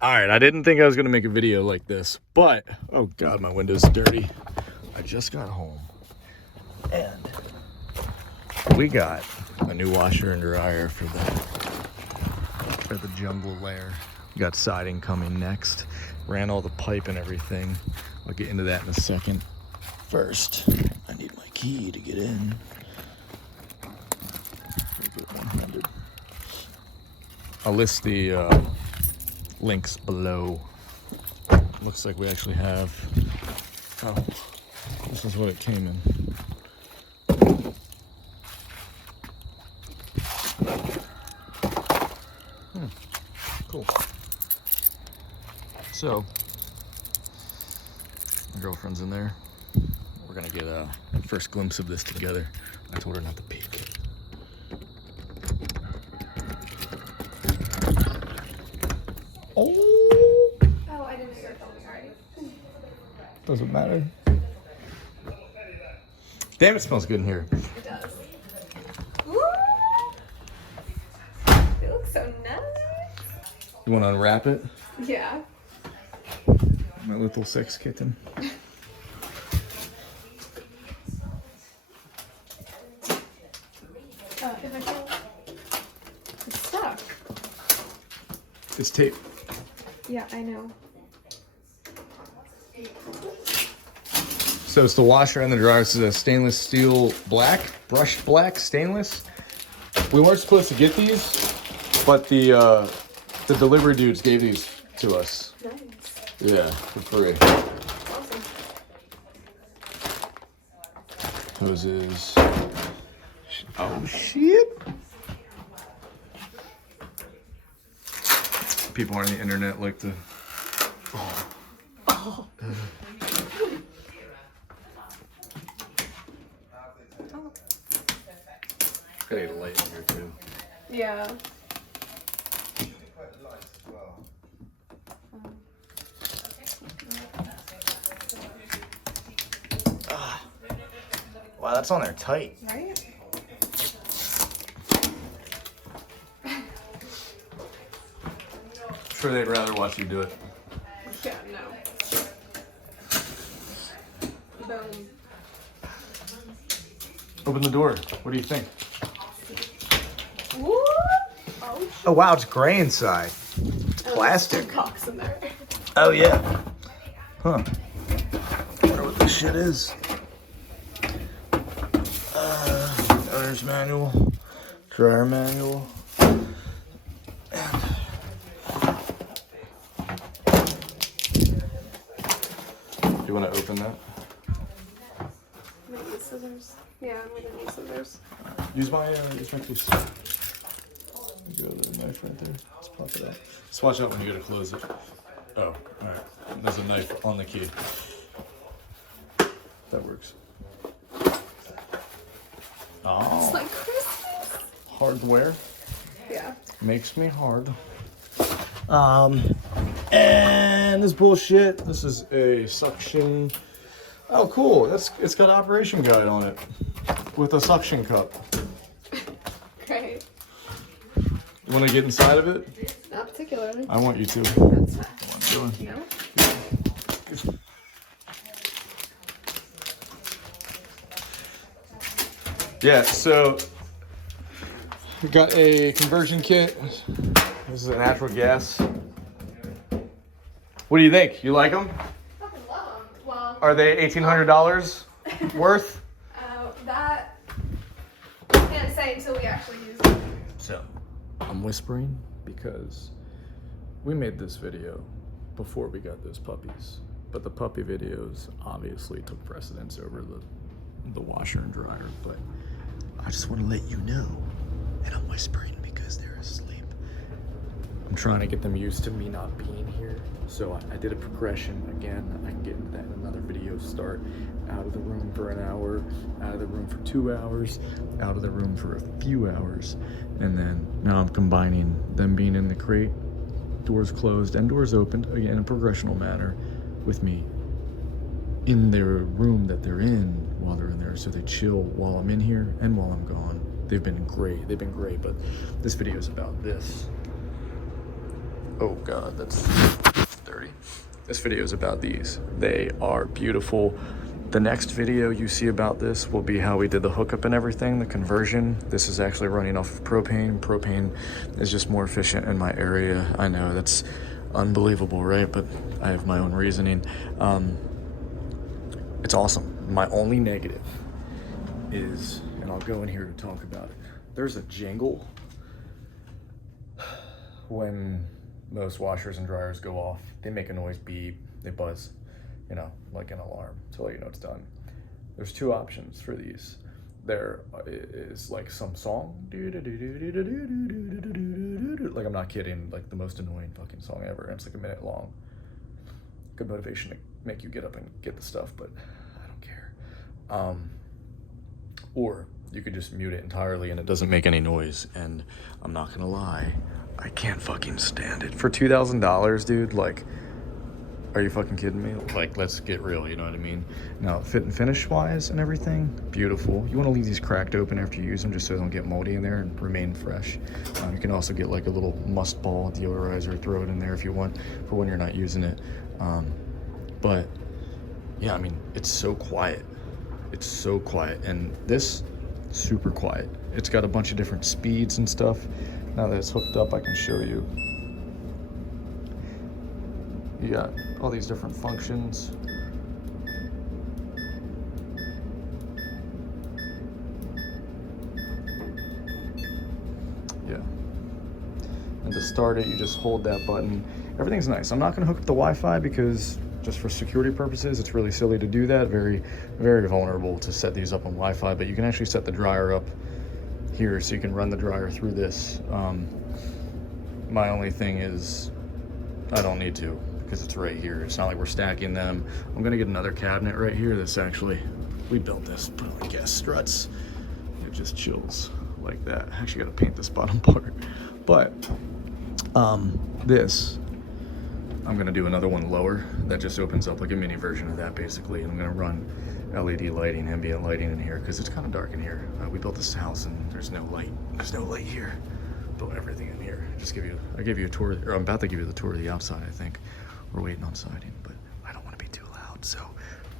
All right, I didn't think I was gonna make a video like this, but oh god, my window's dirty. I just got home and we got a new washer and dryer for the jungle layer. We got siding coming next. Ran all the pipe and everything. I'll get into that in a second. First, I need my key to get in. Get 100. I'll list the links below. Looks like we actually have, oh, this is what it came in. Cool. So, my girlfriend's in there. We're gonna get a first glimpse of this together. I told her not to peek. Oh, I didn't start filming already. Doesn't matter. Damn, it smells good in here. It does. Ooh. It looks so nice. You wanna unwrap it? Yeah. My little sex kitten. If I don't, it's stuck. It's tape. Yeah, I know. So it's the washer and the dryer. This is a stainless steel black, brushed black stainless. We weren't supposed to get these, but the delivery dudes gave these to us. Nice. Yeah, for free. Awesome. Hoses. Oh shit! People on the internet like to. Oh. Oh. Gotta get a light in here too. Yeah. Wow, that's on there tight. Right? I'm sure they'd rather watch you do it. Yeah, no. Boom. Open the door. What do you think? Woo! Oh, Oh wow, it's gray inside. It's plastic. Cocks in there. Oh yeah. Huh. I wonder what this shit is. Owner's manual, dryer manual, and do you want to open that? I'm gonna need scissors. Yeah, I'm gonna need scissors. Use my piece. You go to the knife right there. Let's pop it out. Just watch out when you go to close it. Oh, all right. There's a knife on the key. That works. Oh. It's like Christmas. Hardware. Yeah. Makes me hard. And this bullshit. This is a suction. Oh, cool. It's got an operation guide on it with a suction cup. Great. You want to get inside of it? Not particularly. I want you to. That's fine. What I'm doing. No. Yeah, so we got a conversion kit. This is a natural gas. What do you think? You like them? Fucking love them. Well, Are they $1,800 worth? that I can't say until we actually use them. So I'm whispering because we made this video before we got those puppies, but the puppy videos obviously took precedence over the washer and dryer. But I just want to let you know, and I'm whispering because they're asleep. I'm trying to get them used to me not being here. So I did a progression again. I can get into that in another video. Start out of the room for an hour, out of the room for 2 hours, out of the room for a few hours. And then now I'm combining them being in the crate, doors closed and doors opened, again in a progressional manner, with me in their room that they're in while they're in there, so they chill while I'm in here and while I'm gone. They've been great, but this video is about this. Oh God, that's dirty. This video is about these. They are beautiful. The next video you see about this will be how we did the hookup and everything, the conversion. This is actually running off of propane. Propane is just more efficient in my area. I know that's unbelievable, right? But I have my own reasoning. It's awesome. My only negative is, and I'll go in here to talk about it, there's a jingle when most washers and dryers go off. They make a noise, beep, they buzz, you know, like an alarm to let you know it's done. There's two options for these. There is like some song, like I'm not kidding, like the most annoying fucking song ever, and it's like a minute long. Good motivation to make you get up and get the stuff, but I don't care. Or you could just mute it entirely and it doesn't make any noise, and I'm not gonna lie, I can't fucking stand it. For $2,000, dude, like, are you fucking kidding me? Like, let's get real, you know what I mean? Now, fit and finish wise and everything, beautiful. You wanna leave these cracked open after you use them just so they don't get moldy in there and remain fresh. You can also get like a little must ball deodorizer, throw it in there if you want for when you're not using it. But yeah, I mean, it's so quiet. It's so quiet, and this, super quiet. It's got a bunch of different speeds and stuff. Now that it's hooked up, I can show you. You got all these different functions. Yeah. And to start it, you just hold that button. Everything's nice. I'm not gonna hook up the Wi-Fi because just for security purposes, it's really silly to do that. Very, very vulnerable to set these up on Wi-Fi, but you can actually set the dryer up here so you can run the dryer through this. My only thing is I don't need to because it's right here. It's not like we're stacking them. I'm gonna get another cabinet right here that's actually, we built this, put on gas struts. It just chills like that. I actually gotta paint this bottom part. But this, I'm gonna do another one lower that just opens up like a mini version of that basically. And I'm gonna run LED lighting, ambient lighting in here because it's kind of dark in here. We built this house and there's no light. There's no light here. Built everything in here. I gave you a tour, or I'm about to give you the tour of the outside. I think we're waiting on siding, but I don't want to be too loud, so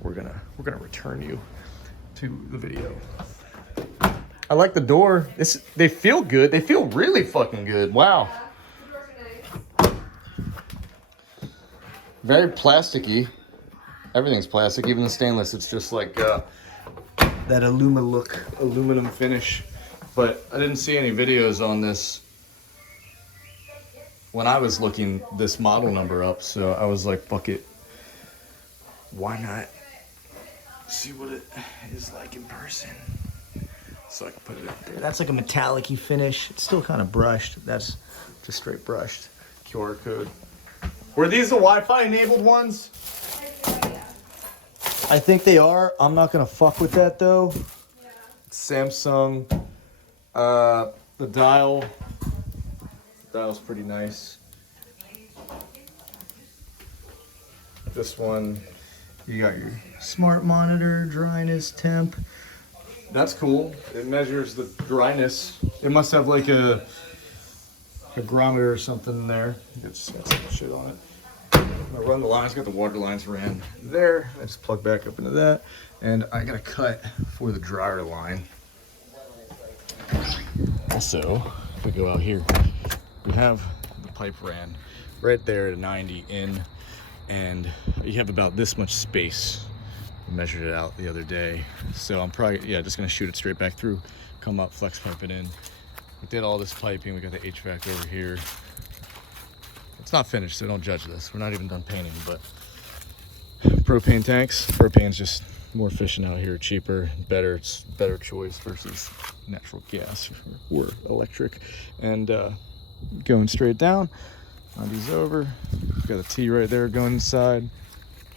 we're gonna return you to the video. I like the door. They feel good. They feel really fucking good. Wow. Very plasticky. Everything's plastic, even the stainless. It's just like that aluminum finish. But I didn't see any videos on this when I was looking this model number up, so I was like, fuck it. Why not see what it is like in person? So I can put it up there. That's like a metallic-y finish. It's still kind of brushed. That's just straight brushed. QR code. Were these the Wi-Fi enabled ones? I think they are. I'm not gonna fuck with that though. Yeah. Samsung. The dial's pretty nice. This one, you got your smart monitor, dryness, temp. That's cool. It measures the dryness. It must have like a hygrometer or something in there. It's got some shit on it. I run the lines, got the water lines ran there. I just plug back up into that. And I got a cut for the dryer line. Also, if we go out here, we have the pipe ran right there at 90 in, and you have about this much space. I measured it out the other day. So I'm probably, just gonna shoot it straight back through, come up, flex pipe it in. We did all this piping, we got the HVAC over here. It's not finished, so don't judge this. We're not even done painting, but propane tanks. Propane's just more efficient out here, cheaper, better. It's better choice versus natural gas or electric. And going straight down, on these over. Got a T right there going inside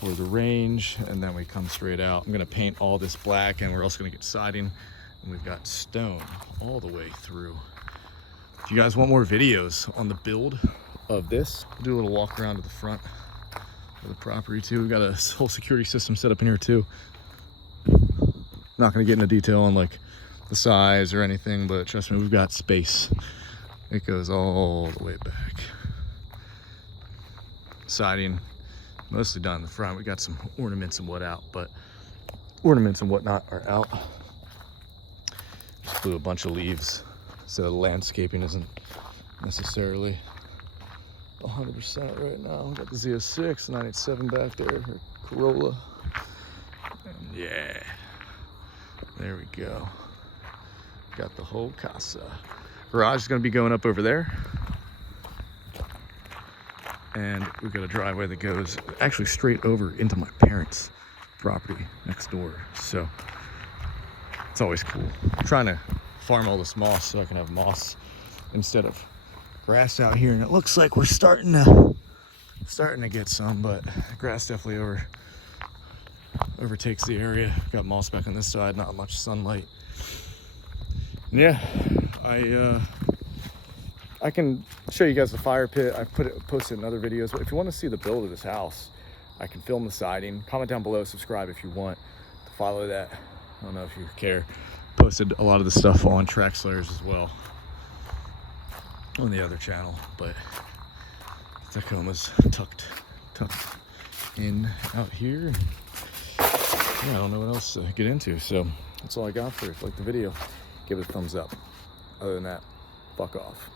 for the range, and then we come straight out. I'm gonna paint all this black, and we're also gonna get siding, and we've got stone all the way through. If you guys want more videos on the build of this, we'll do a little walk around to the front of the property too. We've got a whole security system set up in here too. Not gonna get into detail on like the size or anything, but trust me, we've got space. It goes all the way back. siding mostly done in the front. We got some ornaments and whatnot are out. Just blew a bunch of leaves, so the landscaping isn't necessarily 100% right now. We got the Z06 987 back there, or Corolla. And yeah, there we go. Got the whole casa. Garage is gonna be going up over there. And we've got a driveway that goes actually straight over into my parents' property next door. So it's always cool. I'm trying to farm all this moss so I can have moss instead of grass out here. And it looks like we're starting to get some, but grass definitely overtakes the area. Got moss back on this side, not much sunlight. And yeah, I can show you guys the fire pit. I've posted in other videos, but if you want to see the build of this house, I can film the siding. Comment down below, subscribe if you want to follow that. I don't know if you care. Posted a lot of the stuff on Track Slayers as well on the other channel, but Tacoma's tucked in out here. Yeah, I don't know what else to get into, so that's all I got for you. If you like the video, give it a thumbs up. Other than that, fuck off.